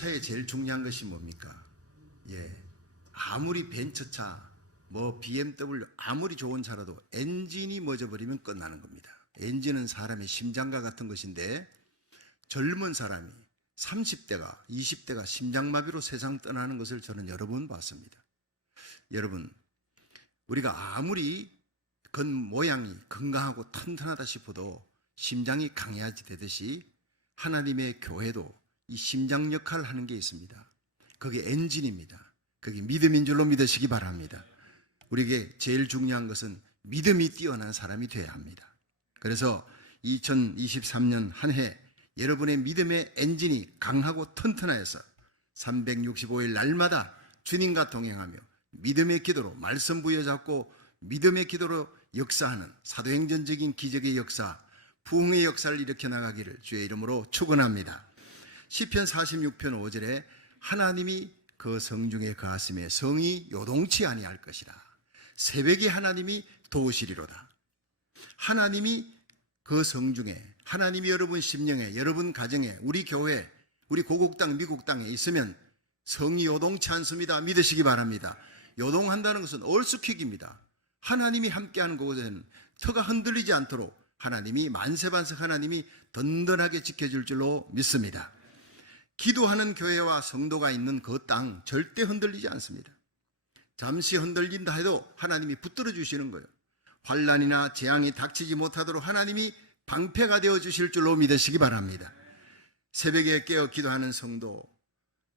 자동차에 제일 중요한 것이 뭡니까? 아무리 벤츠차, BMW 아무리 좋은 차라도 엔진이 멎어버리면 끝나는 겁니다. 엔진은 사람의 심장과 같은 것인데 젊은 사람이 30대가 20대가 심장마비로 세상 떠나는 것을 저는 여러 번 봤습니다. 여러분, 우리가 아무리 겉모양이 건강하고 튼튼하다 싶어도 심장이 강해야 되듯이 하나님의 교회도 이 심장 역할을 하는 게 있습니다. 그게 엔진입니다. 그게 믿음인 줄로 믿으시기 바랍니다. 우리에게 제일 중요한 것은 믿음이 뛰어난 사람이 되어야 합니다. 그래서 2023년 한 해 여러분의 믿음의 엔진이 강하고 튼튼하여서 365일 날마다 주님과 동행하며 믿음의 기도로 말씀 부여잡고 믿음의 기도로 역사하는 사도행전적인 기적의 역사, 부흥의 역사를 일으켜 나가기를 주의 이름으로 축원합니다. 시편 46편 5절에 하나님이 그 성중에 거하심에 성이 요동치 아니할 것이라. 새벽에 하나님이 도우시리로다. 하나님이 그 성중에, 하나님이 여러분 심령에, 여러분 가정에, 우리 교회, 우리 고국 땅, 미국 땅에 있으면 성이 요동치 않습니다. 믿으시기 바랍니다. 요동한다는 것은 얼쑤킥입니다. 하나님이 함께하는 곳에는 터가 흔들리지 않도록 하나님이 만세반석 하나님이 든든하게 지켜줄 줄로 믿습니다. 기도하는 교회와 성도가 있는 그 땅 절대 흔들리지 않습니다. 잠시 흔들린다 해도 하나님이 붙들어 주시는 거예요. 환난이나 재앙이 닥치지 못하도록 하나님이 방패가 되어 주실 줄로 믿으시기 바랍니다. 새벽에 깨어 기도하는 성도,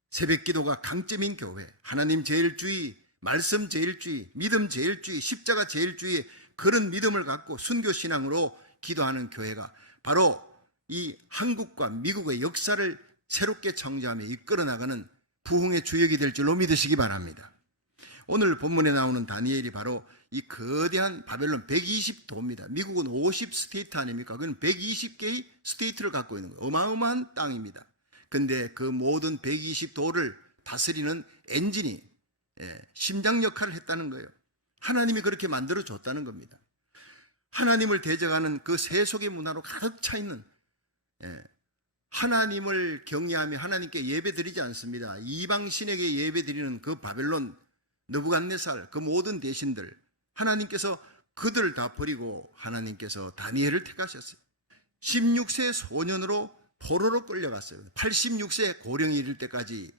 새벽 기도가 강점인 교회, 하나님 제일주의, 말씀 제일주의, 믿음 제일주의, 십자가 제일주의, 그런 믿음을 갖고 순교신앙으로 기도하는 교회가 바로 이 한국과 미국의 역사를 새롭게 창조하며 이끌어 나가는 부흥의 주역이 될 줄로 믿으시기 바랍니다. 오늘 본문에 나오는 다니엘이 바로 이 거대한 바벨론 120도입니다. 미국은 50스테이트 아닙니까? 그건 120개의 스테이트를 갖고 있는 거예요. 어마어마한 땅입니다. 근데 그 모든 120도를 다스리는 엔진이 심장 역할을 했다는 거예요. 하나님이 그렇게 만들어 줬다는 겁니다. 하나님을 대적하는 그 세속의 문화로 가득 차 있는, 하나님을 경외하며 하나님께 예배드리지 않습니다. 이방신에게 예배드리는 그 바벨론 느부갓네살, 그 모든 대신들, 하나님께서 그들을 다 버리고 하나님께서 다니엘을 택하셨어요. 16세 소년으로 포로로 끌려갔어요. 86세 고령이 이를 때까지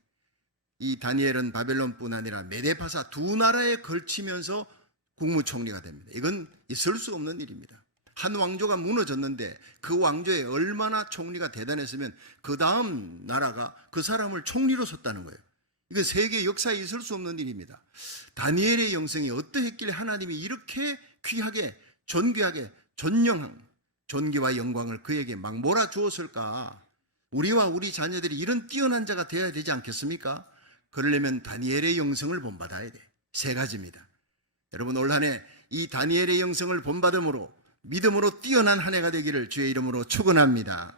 이 다니엘은 바벨론뿐 아니라 메데파사 두 나라에 걸치면서 국무총리가 됩니다. 이건 있을 수 없는 일입니다. 한 왕조가 무너졌는데 그 왕조에 얼마나 총리가 대단했으면 그 다음 나라가 그 사람을 총리로 썼다는 거예요. 이건 세계 역사에 있을 수 없는 일입니다. 다니엘의 영성이 어떠했길래 하나님이 이렇게 귀하게, 존귀하게, 존귀와 영광을 그에게 막 몰아주었을까? 우리와 우리 자녀들이 이런 뛰어난 자가 되어야 되지 않겠습니까? 그러려면 다니엘의 영성을 본받아야 돼. 세 가지입니다. 여러분, 올 한 해 이 다니엘의 영성을 본받음으로 믿음으로 뛰어난 한 해가 되기를 주의 이름으로 축원합니다.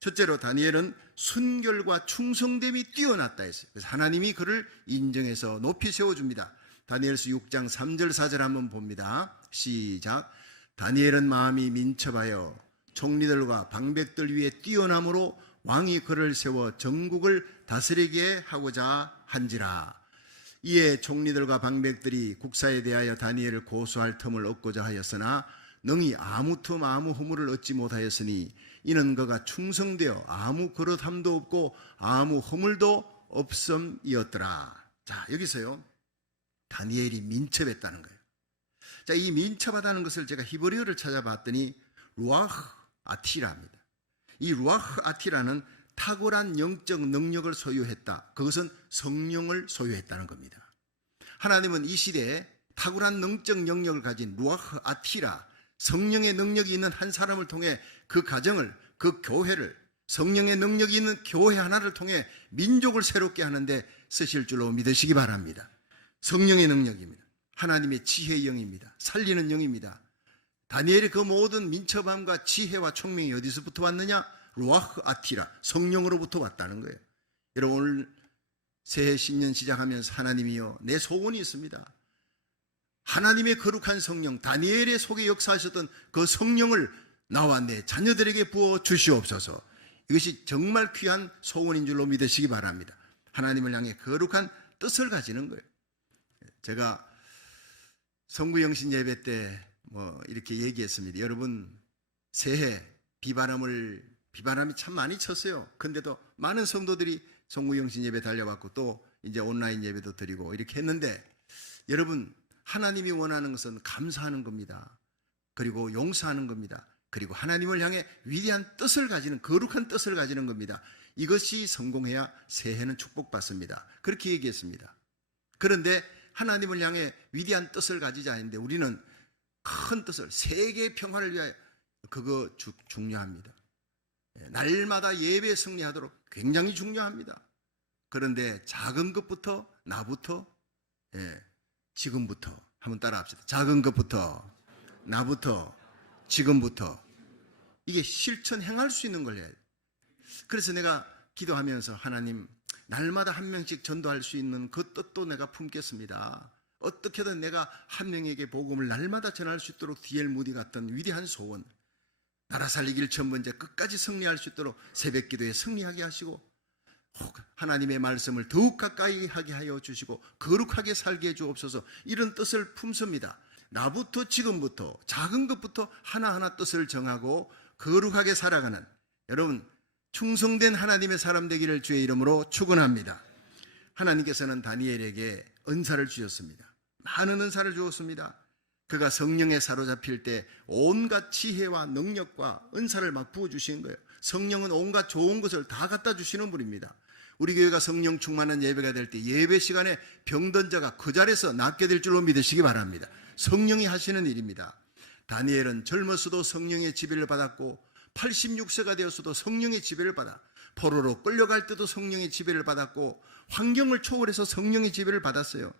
첫째로 다니엘은 순결과 충성됨이 뛰어났다 했어요. 그래서 하나님이 그를 인정해서 높이 세워줍니다. 다니엘서 6장 3절 4절 한번 봅니다. 시작. 다니엘은 마음이 민첩하여 총리들과 방백들 위에 뛰어남으로 왕이 그를 세워 전국을 다스리게 하고자 한지라. 이에 총리들과 방백들이 국사에 대하여 다니엘을 고소할 틈을 얻고자 하였으나 능히 아무 틈 아무 허물을 얻지 못하였으니 이는 그가 충성되어 아무 그릇함도 없고 아무 허물도 없음이었더라. 자, 여기서요 다니엘이 민첩했다는 거예요. 자, 이 민첩하다는 것을 제가 히브리어를 찾아봤더니 루아흐 아티라입니다. 이 루아흐 아티라는 탁월한 영적 능력을 소유했다. 그것은 성령을 소유했다는 겁니다. 하나님은 이 시대에 탁월한 영적 능력을 가진 루아흐 아티라, 성령의 능력이 있는 한 사람을 통해 그 가정을, 그 교회를, 성령의 능력이 있는 교회 하나를 통해 민족을 새롭게 하는데 쓰실 줄로 믿으시기 바랍니다. 성령의 능력입니다. 하나님의 지혜의 영입니다. 살리는 영입니다. 다니엘의 그 모든 민첩함과 지혜와 총명이 어디서부터 왔느냐? 루아흐 아티라, 성령으로부터 왔다는 거예요. 여러분, 오늘 새해 신년 시작하면서 하나님이여, 내 소원이 있습니다. 하나님의 거룩한 성령, 다니엘의 속에 역사하셨던 그 성령을 나와 내 자녀들에게 부어 주시옵소서. 이것이 정말 귀한 소원인 줄로 믿으시기 바랍니다. 하나님을 향해 거룩한 뜻을 가지는 거예요. 제가 성구영신 예배 때 이렇게 얘기했습니다. 여러분, 새해 비바람이 참 많이 쳤어요. 근데도 많은 성도들이 성구영신 예배 달려왔고 또 이제 온라인 예배도 드리고 이렇게 했는데, 여러분, 하나님이 원하는 것은 감사하는 겁니다. 그리고 용서하는 겁니다. 그리고 하나님을 향해 위대한 뜻을 가지는, 거룩한 뜻을 가지는 겁니다. 이것이 성공해야 새해는 축복받습니다. 그렇게 얘기했습니다. 그런데 하나님을 향해 위대한 뜻을 가지자 했는데 우리는 큰 뜻을, 세계의 평화를 위하여, 그거 중요합니다. 날마다 예배에 승리하도록 굉장히 중요합니다. 그런데 작은 것부터, 나부터, 지금부터 한번 따라합시다. 작은 것부터, 나부터, 지금부터. 이게 실천 행할 수 있는 걸 해야 돼요. 그래서 내가 기도하면서, 하나님, 날마다 한 명씩 전도할 수 있는 그 뜻도 내가 품겠습니다. 어떻게든 내가 한 명에게 복음을 날마다 전할 수 있도록 D.L. 무디 같은 위대한 소원, 나라 살리기를 첫 번째 끝까지 승리할 수 있도록 새벽 기도에 승리하게 하시고, 하나님의 말씀을 더욱 가까이 하게 하여 주시고 거룩하게 살게 해 주옵소서. 이런 뜻을 품습니다. 나부터, 지금부터, 작은 것부터 하나하나 뜻을 정하고 거룩하게 살아가는 여러분, 충성된 하나님의 사람 되기를 주의 이름으로 축원합니다. 하나님께서는 다니엘에게 은사를 주셨습니다. 많은 은사를 주었습니다. 그가 성령에 사로잡힐 때 온갖 지혜와 능력과 은사를 막 부어주시는 거예요. 성령은 온갖 좋은 것을 다 갖다 주시는 분입니다. 우리 교회가 성령 충만한 예배가 될 때 예배 시간에 병든 자가 그 자리에서 낫게 될 줄로 믿으시기 바랍니다. 성령이 하시는 일입니다. 다니엘은 젊었어도 성령의 지배를 받았고 86세가 되었어도 성령의 지배를 받아, 포로로 끌려갈 때도 성령의 지배를 받았고 환경을 초월해서 성령의 지배를 받았어요.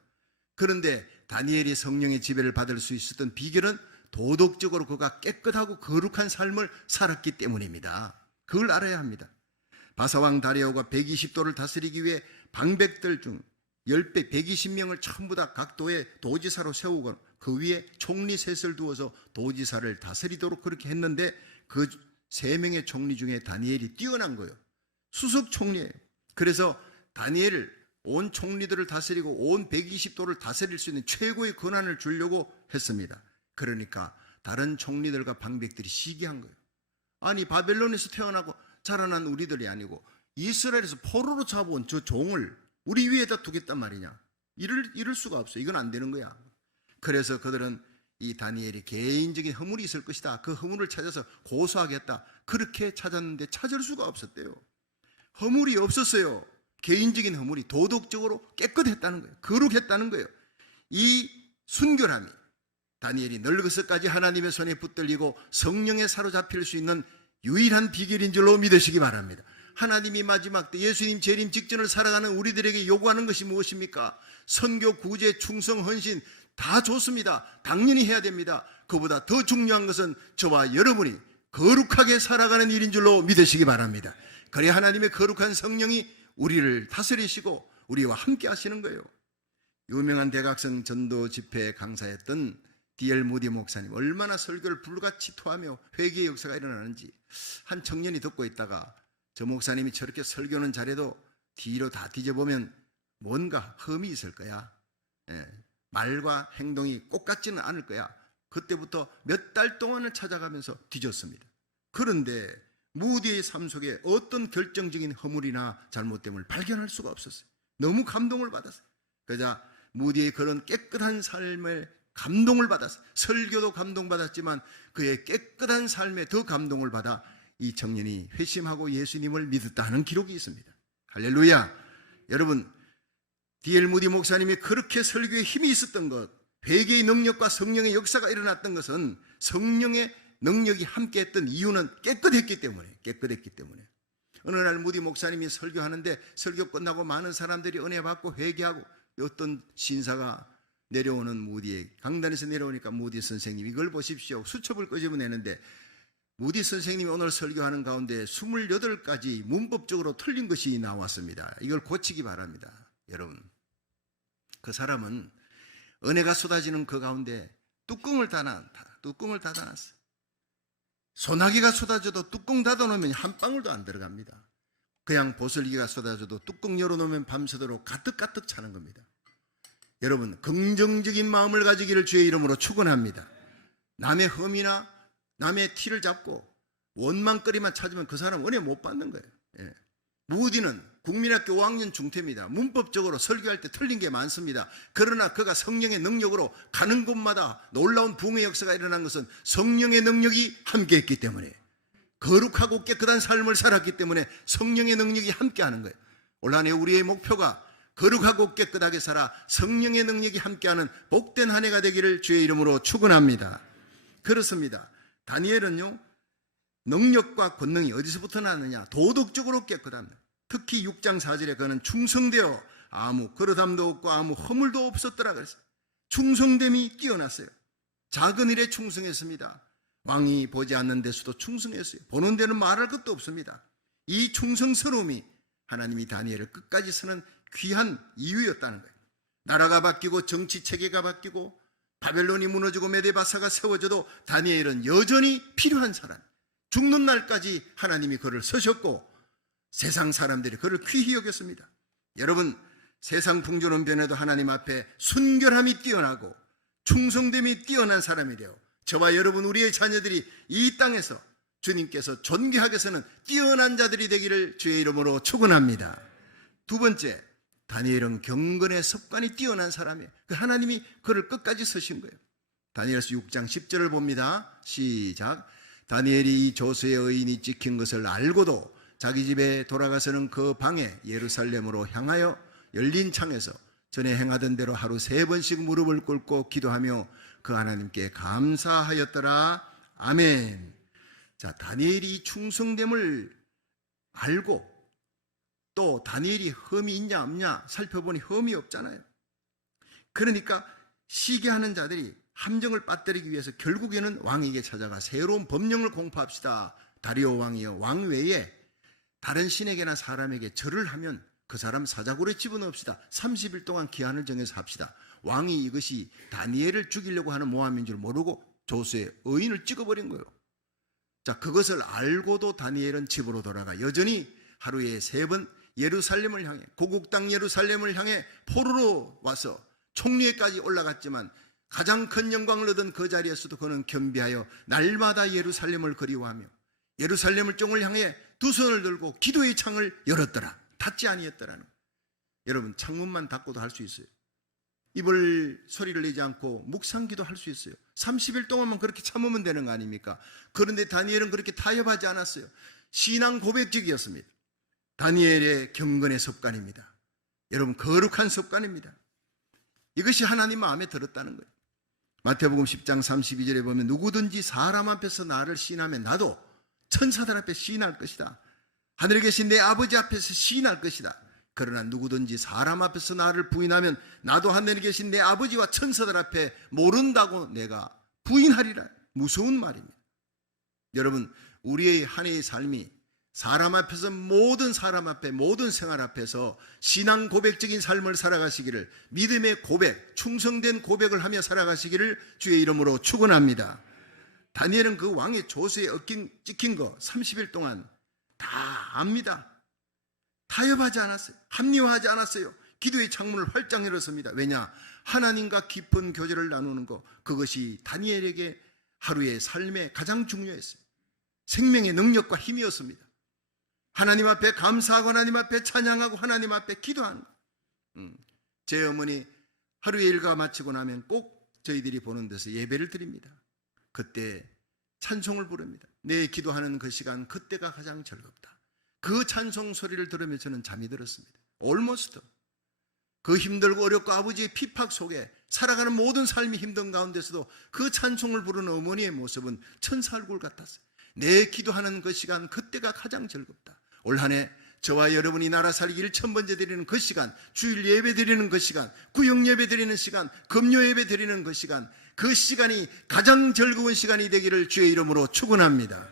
그런데 다니엘이 성령의 지배를 받을 수 있었던 비결은 도덕적으로 그가 깨끗하고 거룩한 삶을 살았기 때문입니다. 그걸 알아야 합니다. 바사왕 다리오가 120도를 다스리기 위해 방백들 중 10배 120명을 전부 다 각 도에 도지사로 세우고 그 위에 총리 셋을 두어서 도지사를 다스리도록 그렇게 했는데, 그 3명의 총리 중에 다니엘이 뛰어난 거예요. 수석 총리예요. 그래서 다니엘을, 온 총리들을 다스리고 온 120도를 다스릴 수 있는 최고의 권한을 주려고 했습니다. 그러니까 다른 총리들과 방백들이 시기한 거예요. 아니, 바벨론에서 태어나고 자라난 우리들이 아니고 이스라엘에서 포로로 잡아온 저 종을 우리 위에다 두겠단 말이냐. 이럴 수가 없어요. 이건 안 되는 거야. 그래서 그들은 이 다니엘이 개인적인 허물이 있을 것이다, 그 허물을 찾아서 고소하겠다, 그렇게 찾았는데 찾을 수가 없었대요. 허물이 없었어요. 개인적인 허물이 도덕적으로 깨끗했다는 거예요. 거룩했다는 거예요. 이 순결함이 다니엘이 늙어서까지 하나님의 손에 붙들리고 성령에 사로잡힐 수 있는 유일한 비결인 줄로 믿으시기 바랍니다. 하나님이 마지막 때 예수님 재림 직전을 살아가는 우리들에게 요구하는 것이 무엇입니까? 선교, 구제, 충성, 헌신 다 좋습니다. 당연히 해야 됩니다. 그보다 더 중요한 것은 저와 여러분이 거룩하게 살아가는 일인 줄로 믿으시기 바랍니다. 그래야 하나님의 거룩한 성령이 우리를 다스리시고 우리와 함께 하시는 거예요. 유명한 대각성 전도 집회 강사였던 D.L. 무디 목사님, 얼마나 설교를 불같이 토하며 회개의 역사가 일어나는지 한 청년이 듣고 있다가, 저 목사님이 저렇게 설교는 잘해도 뒤로 다 뒤져보면 뭔가 흠이 있을 거야. 말과 행동이 똑같지는 않을 거야. 그때부터 몇 달 동안을 찾아가면서 뒤졌습니다. 그런데 무디의 삶 속에 어떤 결정적인 허물이나 잘못됨을 발견할 수가 없었어요. 너무 감동을 받았어요. 그러자 무디의 그런 깨끗한 삶에 감동을 받았어요. 설교도 감동받았지만 그의 깨끗한 삶에 더 감동을 받아 이 청년이 회심하고 예수님을 믿었다 하는 기록이 있습니다. 할렐루야. 여러분, D.L. 무디 목사님이 그렇게 설교에 힘이 있었던 것, 회개의 능력과 성령의 역사가 일어났던 것은 성령의 능력이 함께했던 이유는 깨끗했기 때문에. 어느 날 무디 목사님이 설교하는데 설교 끝나고 많은 사람들이 은혜 받고 회개하고, 어떤 신사가 내려오는 무디의 강단에서 내려오니까 무디 선생님, 이걸 보십시오. 수첩을 끄집어내는데 무디 선생님이 오늘 설교하는 가운데 28가지 문법적으로 틀린 것이 나왔습니다. 이걸 고치기 바랍니다. 여러분, 그 사람은 은혜가 쏟아지는 그 가운데 뚜껑을 닫아놨어요. 소나기가 쏟아져도 뚜껑 닫아놓으면 한 방울도 안 들어갑니다. 그냥 보슬기가 쏟아져도 뚜껑 열어놓으면 밤새도록 가득가득 차는 겁니다. 여러분, 긍정적인 마음을 가지기를 주의 이름으로 축원합니다. 남의 흠이나 남의 티를 잡고 원망거리만 찾으면 그 사람 은혜 못 받는 거예요. 예. 무디는 국민학교 5학년 중퇴입니다. 문법적으로 설교할 때 틀린 게 많습니다. 그러나 그가 성령의 능력으로 가는 곳마다 놀라운 부흥의 역사가 일어난 것은 성령의 능력이 함께했기 때문에, 거룩하고 깨끗한 삶을 살았기 때문에 성령의 능력이 함께하는 거예요. 올 한 해 우리의 목표가 거룩하고 깨끗하게 살아 성령의 능력이 함께하는 복된 한 해가 되기를 주의 이름으로 축원합니다. 그렇습니다. 다니엘은요, 능력과 권능이 어디서부터 나느냐? 도덕적으로 깨끗합니다. 특히 6장 4절에 그는 충성되어 아무 거릇함도 없고 아무 허물도 없었더라 그랬어요. 충성됨이 뛰어났어요. 작은 일에 충성했습니다. 왕이 보지 않는 데서도 충성했어요. 보는 데는 말할 것도 없습니다. 이 충성스러움이 하나님이 다니엘을 끝까지 쓰는 귀한 이유였다는 거예요. 나라가 바뀌고 정치 체계가 바뀌고 바벨론이 무너지고 메데바사가 세워져도 다니엘은 여전히 필요한 사람, 죽는 날까지 하나님이 그를 쓰셨고 세상 사람들이 그를 귀히 여겼습니다. 여러분, 세상 풍조론변에도 하나님 앞에 순결함이 뛰어나고 충성됨이 뛰어난 사람이 되어 저와 여러분, 우리의 자녀들이 이 땅에서 주님께서 존귀하게 서는 뛰어난 자들이 되기를 주의 이름으로 축원합니다. 두 번째, 다니엘은 경건의 습관이 뛰어난 사람이에요. 하나님이 그를 끝까지 쓰신 거예요. 다니엘서 6장 10절을 봅니다. 시작. 다니엘이 이 조서의 의인이 찍힌 것을 알고도 자기 집에 돌아가서는 그 방에 예루살렘으로 향하여 열린 창에서 전에 행하던 대로 하루 3번씩 무릎을 꿇고 기도하며 그 하나님께 감사하였더라. 아멘. 자, 다니엘이 충성됨을 알고 또 다니엘이 흠이 있냐 없냐 살펴보니 흠이 없잖아요. 그러니까 시기하는 자들이 함정을 빠뜨리기 위해서 결국에는 왕에게 찾아가 새로운 법령을 공포합시다. 다리오 왕이여, 왕 외에 다른 신에게나 사람에게 절을 하면 그 사람 사자굴에 집어넣읍시다. 30일 동안 기한을 정해서 합시다. 왕이 이것이 다니엘을 죽이려고 하는 모함인 줄 모르고 조서의 의인을 찍어버린 거예요. 자, 그것을 알고도 다니엘은 집으로 돌아가 여전히 하루에 3번 예루살렘을 향해, 고국 땅 예루살렘을 향해 포로로 와서 총리에까지 올라갔지만 가장 큰 영광을 얻은 그 자리에서도 그는 겸비하여 날마다 예루살렘을 그리워하며 예루살렘을 종을 향해 두 손을 들고 기도의 창을 열었더라. 닫지 아니했더라는 거예요. 여러분, 창문만 닫고도 할 수 있어요. 입을 소리를 내지 않고 묵상기도 할 수 있어요. 30일 동안만 그렇게 참으면 되는 거 아닙니까? 그런데 다니엘은 그렇게 타협하지 않았어요. 신앙 고백적이었습니다. 다니엘의 경건의 습관입니다. 여러분, 거룩한 습관입니다. 이것이 하나님 마음에 들었다는 거예요. 마태복음 10장 32절에 보면 누구든지 사람 앞에서 나를 시인하면 나도 천사들 앞에 시인할 것이다. 하늘에 계신 내 아버지 앞에서 시인할 것이다. 그러나 누구든지 사람 앞에서 나를 부인하면 나도 하늘에 계신 내 아버지와 천사들 앞에 모른다고 내가 부인하리라. 무서운 말입니다. 여러분, 우리의 한 해의 삶이 사람 앞에서, 모든 사람 앞에, 모든 생활 앞에서 신앙 고백적인 삶을 살아가시기를, 믿음의 고백, 충성된 고백을 하며 살아가시기를 주의 이름으로 축원합니다. 다니엘은 그 왕의 조서에 찍힌 거 30일 동안 다 압니다. 타협하지 않았어요. 합리화하지 않았어요. 기도의 창문을 활짝 열었습니다. 왜냐? 하나님과 깊은 교제를 나누는 것, 그것이 다니엘에게 하루의 삶에 가장 중요했어요. 생명의 능력과 힘이었습니다. 하나님 앞에 감사하고 하나님 앞에 찬양하고 하나님 앞에 기도하는 것. 제 어머니 하루의 일과 마치고 나면 꼭 저희들이 보는 데서 예배를 드립니다. 그때 찬송을 부릅니다. 내 기도하는 그 시간, 그때가 가장 즐겁다. 그 찬송 소리를 들으며 저는 잠이 들었습니다. almost. 그 힘들고 어렵고 아버지의 핍박 속에 살아가는 모든 삶이 힘든 가운데서도 그 찬송을 부르는 어머니의 모습은 천사 얼굴 같았어요. 내 기도하는 그 시간, 그때가 가장 즐겁다. 올 한 해 저와 여러분이 나라 살기 1000번째 드리는 그 시간, 주일 예배 드리는 그 시간, 구역 예배 드리는 시간, 금요 예배 드리는 그 시간, 그 시간이 가장 즐거운 시간이 되기를 주의 이름으로 축원합니다.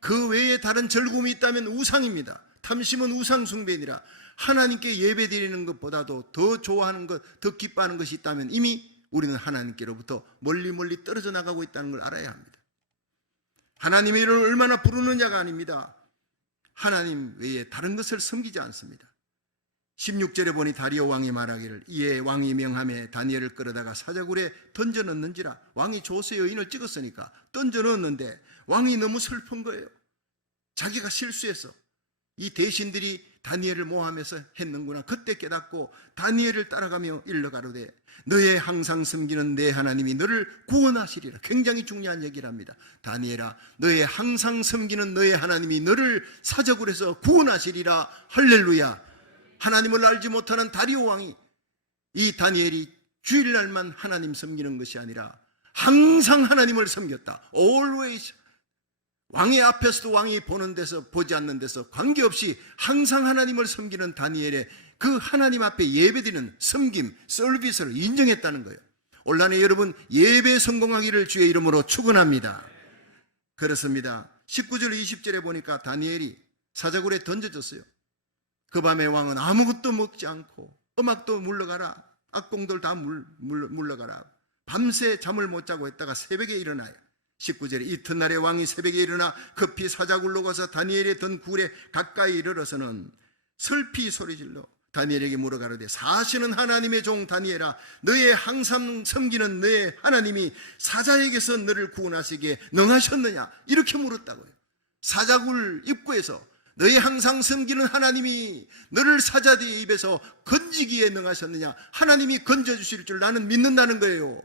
그 외에 다른 즐거움이 있다면 우상입니다. 탐심은 우상 숭배니라. 하나님께 예배 드리는 것보다도 더 좋아하는 것, 더 기뻐하는 것이 있다면 이미 우리는 하나님께로부터 멀리 떨어져 나가고 있다는 걸 알아야 합니다. 하나님의 이름을 얼마나 부르느냐가 아닙니다. 하나님 외에 다른 것을 섬기지 않습니다. 16절에 보니 다리오 왕이 말하기를 이에 왕이 명함에 다니엘을 끌어다가 사자굴에 던져 넣는지라. 왕이 조세 여인을 찍었으니까 던져 넣었는데 왕이 너무 슬픈 거예요. 자기가 실수해서 이 대신들이 다니엘을 모함해서 했는구나. 그때 깨닫고 다니엘을 따라가며 일러가로되 너의 항상 섬기는 내 하나님이 너를 구원하시리라. 굉장히 중요한 얘기랍니다. 다니엘아, 너의 항상 섬기는 너의 하나님이 너를 사자굴에서 구원하시리라. 할렐루야. 하나님을 알지 못하는 다리오 왕이, 이 다니엘이 주일날만 하나님 섬기는 것이 아니라 항상 하나님을 섬겼다. Always. 왕의 앞에서도 왕이 보는 데서 보지 않는 데서 관계없이 항상 하나님을 섬기는 다니엘의 그 하나님 앞에 예배드리는 섬김, 서비스를 인정했다는 거예요. 올한해 여러분 예배에 성공하기를 주의 이름으로 축원합니다. 그렇습니다. 19절 20절에 보니까 다니엘이 사자굴에 던져졌어요. 그 밤에 왕은 아무것도 먹지 않고 음악도 물러가라, 악공들 다 물러가라, 밤새 잠을 못 자고 있다가 새벽에 일어나요. 19절에 이튿날에 왕이 새벽에 일어나 급히 사자굴로 가서 다니엘이 던 굴에 가까이 이르러서는 슬피 소리질러 다니엘에게 물어가로되 사시는 하나님의 종 다니엘아, 너의 항상 섬기는 너의 하나님이 사자에게서 너를 구원하시기에 능하셨느냐? 이렇게 물었다고요. 사자굴 입구에서 너의 항상 섬기는 하나님이 너를 사자들의 입에서 건지기에 능하셨느냐? 하나님이 건져주실 줄 나는 믿는다는 거예요.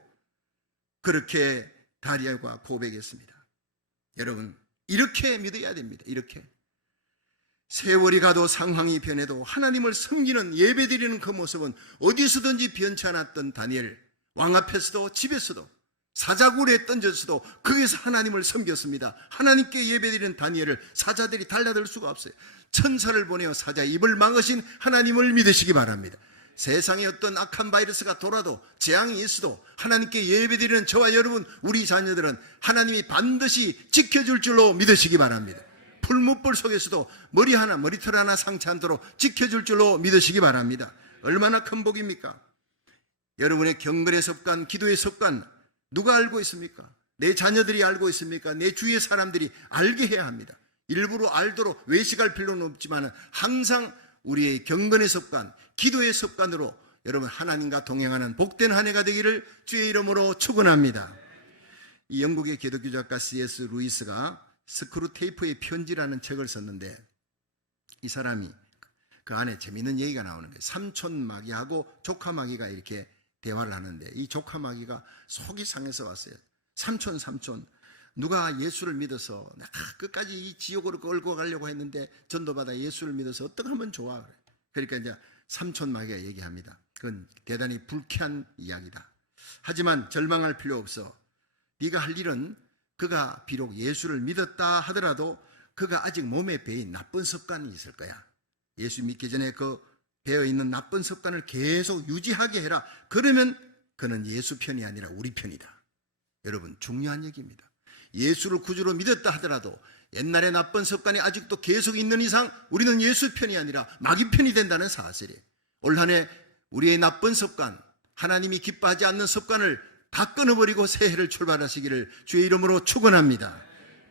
그렇게 다니엘과 고백했습니다. 여러분, 이렇게 믿어야 됩니다. 이렇게 세월이 가도 상황이 변해도 하나님을 섬기는 예배드리는 그 모습은 어디서든지 변치 않았던 다니엘, 왕 앞에서도 집에서도 사자굴에 던졌어도 거기서 하나님을 섬겼습니다. 하나님께 예배드리는 다니엘을 사자들이 달라들 수가 없어요. 천사를 보내어 사자 입을 막으신 하나님을 믿으시기 바랍니다. 세상에 어떤 악한 바이러스가 돌아도 재앙이 있어도 하나님께 예배드리는 저와 여러분, 우리 자녀들은 하나님이 반드시 지켜줄 줄로 믿으시기 바랍니다. 풀무불 속에서도 머리털 하나 상치 않도록 지켜줄 줄로 믿으시기 바랍니다. 얼마나 큰 복입니까? 여러분의 경건의 습관, 기도의 습관 누가 알고 있습니까? 내 자녀들이 알고 있습니까? 내 주위의 사람들이 알게 해야 합니다. 일부러 알도록 외식할 필요는 없지만 항상 우리의 경건의 습관, 기도의 습관으로 여러분 하나님과 동행하는 복된 한 해가 되기를 주의 이름으로 축원합니다. 이 영국의 기독교 작가 C.S. 루이스가 스크루테이프의 편지라는 책을 썼는데 이 사람이 그 안에 재미있는 얘기가 나오는 거예요. 삼촌 마귀하고 조카 마귀가 이렇게 대화를 하는데 이 조카 마귀가 속이 상해서 왔어요. 삼촌 누가 예수를 믿어서 끝까지 이 지옥으로 끌고 가려고 했는데 전도받아 예수를 믿어서 어떻게 하면 좋아? 그러니까 이제 삼촌 마귀가 얘기합니다. 그건 대단히 불쾌한 이야기다. 하지만 절망할 필요 없어. 네가 할 일은 그가 비록 예수를 믿었다 하더라도 그가 아직 몸에 배인 나쁜 습관이 있을 거야. 예수 믿기 전에 그 배어있는 나쁜 습관을 계속 유지하게 해라. 그러면 그는 예수 편이 아니라 우리 편이다. 여러분, 중요한 얘기입니다. 예수를 구주로 믿었다 하더라도 옛날의 나쁜 습관이 아직도 계속 있는 이상 우리는 예수 편이 아니라 마귀 편이 된다는 사실이에요. 올 한 해 우리의 나쁜 습관, 하나님이 기뻐하지 않는 습관을 다 끊어버리고 새해를 출발하시기를 주의 이름으로 축원합니다.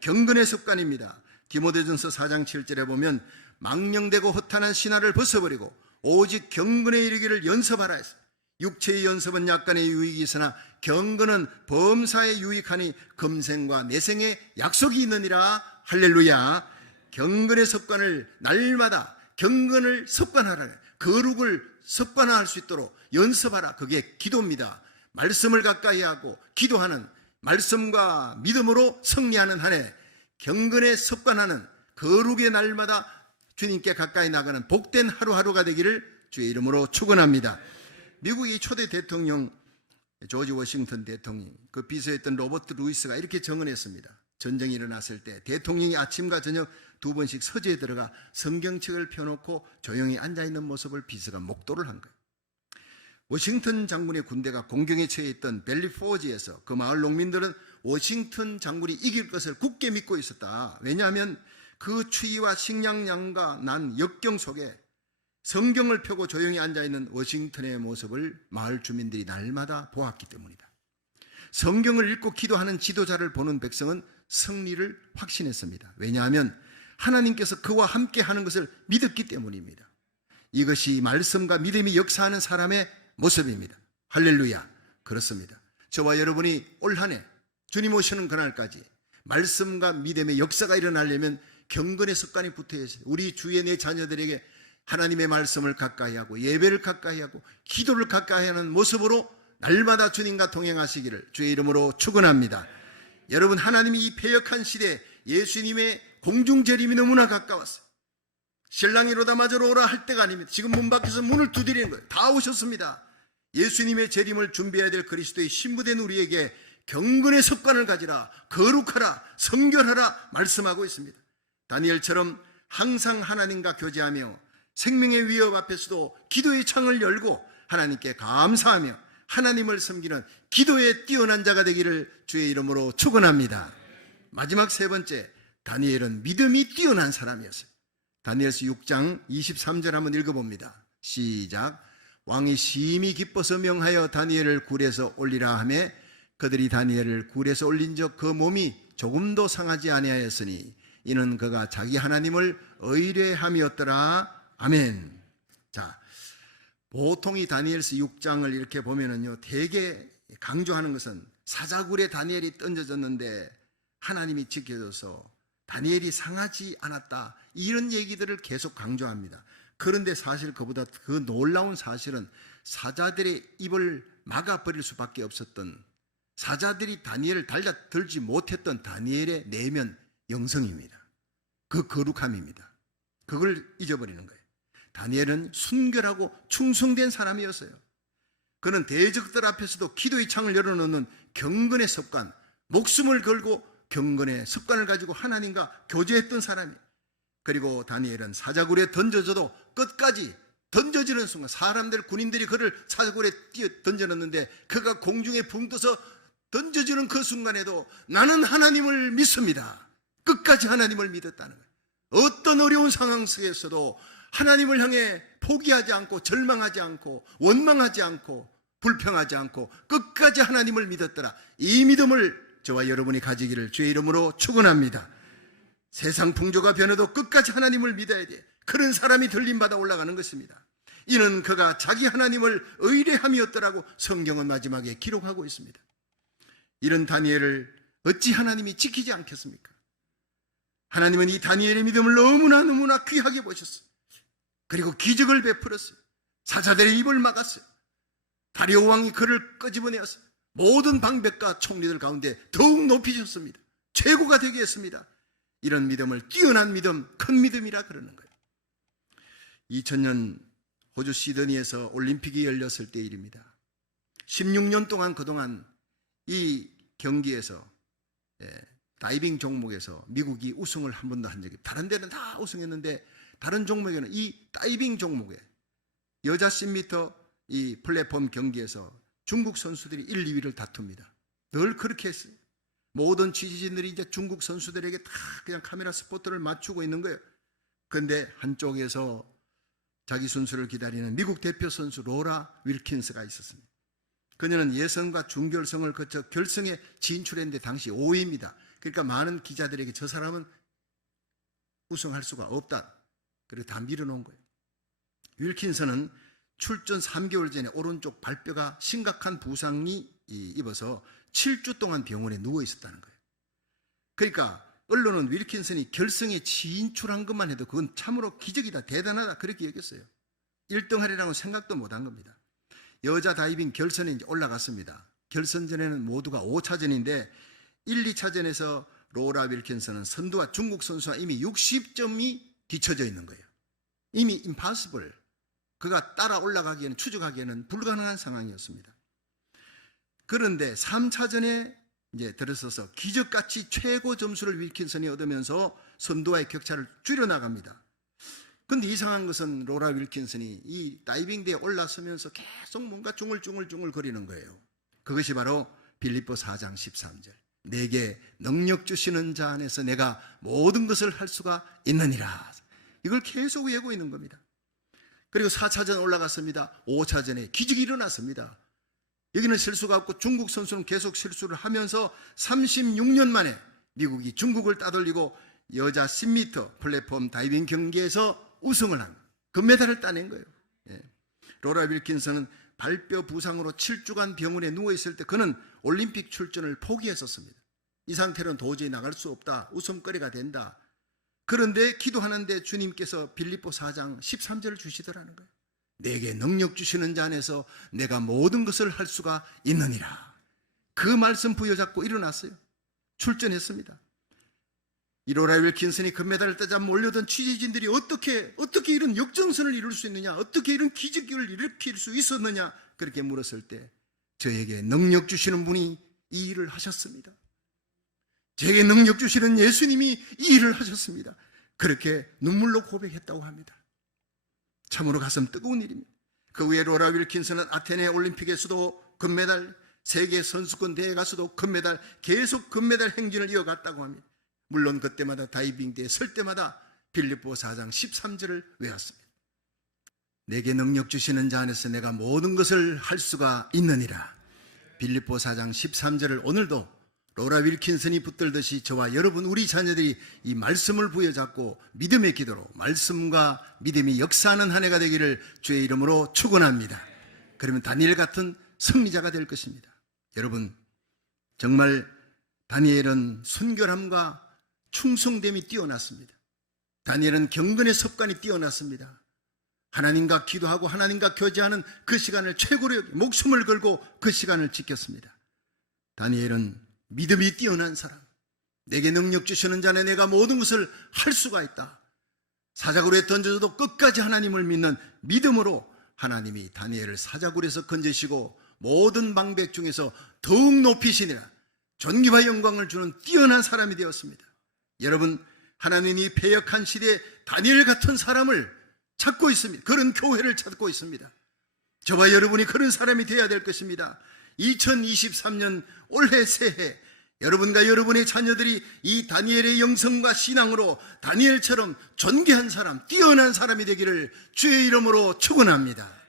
경건의 습관입니다. 디모데전서 4장 7절에 보면 망령되고 허탄한 신화를 벗어버리고 오직 경건에 이르기를 연습하라 했습니다. 육체의 연습은 약간의 유익이 있으나 경건은 범사에 유익하니 금생과 내생에 약속이 있느니라. 할렐루야. 경건의 습관을 날마다 경건을 습관하라. 거룩을 습관화할 수 있도록 연습하라. 그게 기도입니다. 말씀을 가까이 하고 기도하는, 말씀과 믿음으로 승리하는 한 해, 경건에 습관하는 거룩의 날마다 주님께 가까이 나가는 복된 하루하루가 되기를 주의 이름으로 축원합니다. 미국의 초대 대통령 조지 워싱턴 대통령이 그 비서였던 로버트 루이스가 이렇게 정언했습니다. 전쟁이 일어났을 때 대통령이 아침과 저녁 2번씩 서재에 들어가 성경책을 펴놓고 조용히 앉아있는 모습을 비서가 목도를 한 거예요. 워싱턴 장군의 군대가 공경에 처해 있던 벨리포지에서 그 마을 농민들은 워싱턴 장군이 이길 것을 굳게 믿고 있었다. 왜냐하면 그 추위와 식량난과 난 역경 속에 성경을 펴고 조용히 앉아있는 워싱턴의 모습을 마을 주민들이 날마다 보았기 때문이다. 성경을 읽고 기도하는 지도자를 보는 백성은 승리를 확신했습니다. 왜냐하면 하나님께서 그와 함께 하는 것을 믿었기 때문입니다. 이것이 말씀과 믿음이 역사하는 사람의 모습입니다. 할렐루야. 그렇습니다. 저와 여러분이 올 한 해 주님 오시는 그날까지 말씀과 믿음의 역사가 일어나려면 경건의 습관이 붙어야 해요. 우리 주위의 내 자녀들에게 하나님의 말씀을 가까이 하고 예배를 가까이 하고 기도를 가까이 하는 모습으로 날마다 주님과 동행하시기를 주의 이름으로 축원합니다. 여러분, 하나님이 이 패역한 시대에 예수님의 공중재림이 너무나 가까웠어요. 신랑이 로다 맞으러 오라 할 때가 아닙니다. 지금 문 밖에서 문을 두드리는 거예요. 다 오셨습니다. 예수님의 재림을 준비해야 될 그리스도의 신부된 우리에게 경건의 습관을 가지라, 거룩하라, 성결하라 말씀하고 있습니다. 다니엘처럼 항상 하나님과 교제하며 생명의 위협 앞에서도 기도의 창을 열고 하나님께 감사하며 하나님을 섬기는 기도에 뛰어난 자가 되기를 주의 이름으로 축원합니다. 마지막 세 번째, 다니엘은 믿음이 뛰어난 사람이었어요. 다니엘서 6장 23절 한번 읽어봅니다. 시작. 왕이 심히 기뻐서 명하여 다니엘을 굴에서 올리라 하매 그들이 다니엘을 굴에서 올린 적 그 몸이 조금도 상하지 아니하였으니 이는 그가 자기 하나님을 의뢰함이었더라. 아멘. 자, 보통 이 다니엘서 6장을 이렇게 보면은요, 되게 강조하는 것은 사자굴에 다니엘이 던져졌는데 하나님이 지켜줘서 다니엘이 상하지 않았다, 이런 얘기들을 계속 강조합니다. 그런데 사실 그보다 그 놀라운 사실은 사자들의 입을 막아버릴 수밖에 없었던, 사자들이 다니엘을 달라들지 못했던 다니엘의 내면 영성입니다. 그 거룩함입니다. 그걸 잊어버리는 거예요. 다니엘은 순결하고 충성된 사람이었어요. 그는 대적들 앞에서도 기도의 창을 열어놓는 경건의 습관, 목숨을 걸고 경건의 습관을 가지고 하나님과 교제했던 사람이에요. 그리고 다니엘은 사자굴에 던져져도 끝까지 던져지는 순간, 사람들, 군인들이 그를 사자굴에 던져놨는데 그가 공중에 붕 떠서 던져지는 그 순간에도 나는 하나님을 믿습니다. 끝까지 하나님을 믿었다는 거예요. 어떤 어려운 상황 속에서도 하나님을 향해 포기하지 않고 절망하지 않고 원망하지 않고 불평하지 않고 끝까지 하나님을 믿었더라. 이 믿음을 저와 여러분이 가지기를 주의 이름으로 축원합니다. 세상 풍조가 변해도 끝까지 하나님을 믿어야 돼. 그런 사람이 들림받아 올라가는 것입니다. 이는 그가 자기 하나님을 의뢰함이었더라고 성경은 마지막에 기록하고 있습니다. 이런 다니엘을 어찌 하나님이 지키지 않겠습니까? 하나님은 이 다니엘의 믿음을 너무나 귀하게 보셨어요. 그리고 기적을 베풀었어요. 사자들의 입을 막았어요. 다리오 왕이 그를 끄집어내었어요. 모든 방백과 총리들 가운데 더욱 높이셨습니다. 최고가 되게 했습니다. 이런 믿음을 뛰어난 믿음, 큰 믿음이라 그러는 거예요. 2000년 호주 시드니에서 올림픽이 열렸을 때 일입니다. 16년 동안 그동안 이 경기에서 다이빙 종목에서 미국이 우승을 한 번도 한 적이, 다른 데는 다 우승했는데 다른 종목에는 이 다이빙 종목에 여자 10m 이 플랫폼 경기에서 중국 선수들이 1, 2위를 다툽니다. 늘 그렇게 했어요. 모든 취재진들이 이제 중국 선수들에게 다 그냥 카메라 스포트를 맞추고 있는 거예요. 그런데 한쪽에서 자기 순서를 기다리는 미국 대표 선수 로라 윌킨스가 있었습니다. 그녀는 예선과 준결승을 거쳐 결승에 진출했는데 당시 5위입니다. 그러니까 많은 기자들에게 저 사람은 우승할 수가 없다, 그래서 다 밀어놓은 거예요. 윌킨스는 출전 3개월 전에 오른쪽 발뼈가 심각한 부상이 입어서 7주 동안 병원에 누워 있었다는 거예요. 그러니까 언론은 윌킨슨이 결승에 진출한 것만 해도 그건 참으로 기적이다, 대단하다, 그렇게 여겼어요. 1등 하리라고 생각도 못한 겁니다. 여자 다이빙 결선에 이제 올라갔습니다. 결선전에는 모두가 5차전인데 1, 2차전에서 로라 윌킨슨은 선두와 중국 선수와 이미 60점이 뒤쳐져 있는 거예요. 이미 impossible, 그가 따라 올라가기에는, 추적하기에는 불가능한 상황이었습니다. 그런데 3차전에 이제 들어서서 기적같이 최고 점수를 윌킨슨이 얻으면서 선두와의 격차를 줄여나갑니다. 그런데 이상한 것은 로라 윌킨슨이 이 다이빙대에 올라서면서 계속 뭔가 중얼중얼 거리는 거예요. 그것이 바로 빌립보 4장 13절. 내게 능력 주시는 자 안에서 내가 모든 것을 할 수가 있느니라. 이걸 계속 외우고 있는 겁니다. 그리고 4차전 올라갔습니다. 5차전에 기적이 일어났습니다. 여기는 실수가 없고 중국 선수는 계속 실수를 하면서 36년 만에 미국이 중국을 따돌리고 여자 10m 플랫폼 다이빙 경기에서 우승을 한 금메달을 따낸 거예요. 예. 로라 윌킨슨은 발뼈 부상으로 7주간 병원에 누워있을 때 그는 올림픽 출전을 포기했었습니다. 이 상태로는 도저히 나갈 수 없다. 웃음거리가 된다. 그런데 기도하는데 주님께서 빌립보 4장 13절을 주시더라는 거예요. 내게 능력 주시는 자 안에서 내가 모든 것을 할 수가 있느니라. 그 말씀 부여잡고 일어났어요. 출전했습니다. 이 로라 윌킨슨이 금메달을 따자 몰려든 취재진들이 어떻게 이런 역전선을 이룰 수 있느냐, 어떻게 이런 기적을 일으킬 수 있었느냐, 그렇게 물었을 때 저에게 능력 주시는 분이 이 일을 하셨습니다. 저에게 능력 주시는 예수님이 이 일을 하셨습니다. 그렇게 눈물로 고백했다고 합니다. 참으로 가슴 뜨거운 일입니다. 그 후에 로라 윌킨슨은 아테네 올림픽에서도 금메달, 세계 선수권 대회 가서도 금메달, 계속 금메달 행진을 이어갔다고 합니다. 물론 그때마다 다이빙대에 설 때마다 빌립보 4장 13절을 외웠습니다. 내게 능력 주시는 자 안에서 내가 모든 것을 할 수가 있느니라. 빌립보 4장 13절을 오늘도 로라 윌킨슨이 붙들듯이 저와 여러분 우리 자녀들이 이 말씀을 부여잡고 믿음의 기도로 말씀과 믿음이 역사하는 한 해가 되기를 주의 이름으로 축원합니다. 그러면 다니엘 같은 승리자가 될 것입니다. 여러분, 정말 다니엘은 순결함과 충성됨이 뛰어났습니다. 다니엘은 경건의 습관이 뛰어났습니다. 하나님과 기도하고 하나님과 교제하는 그 시간을 최고로 여기 목숨을 걸고 그 시간을 지켰습니다. 다니엘은 믿음이 뛰어난 사람, 내게 능력 주시는 자는 내가 모든 것을 할 수가 있다. 사자굴에 던져져도 끝까지 하나님을 믿는 믿음으로 하나님이 다니엘을 사자굴에서 건지시고 모든 방백 중에서 더욱 높이시니라. 존귀와 영광을 주는 뛰어난 사람이 되었습니다. 여러분, 하나님이 패역한 시대에 다니엘 같은 사람을 찾고 있습니다. 그런 교회를 찾고 있습니다. 저와 여러분이 그런 사람이 되어야 될 것입니다. 2023년 올해 새해 여러분과 여러분의 자녀들이 이 다니엘의 영성과 신앙으로 다니엘처럼 존귀한 사람, 뛰어난 사람이 되기를 주의 이름으로 축원합니다.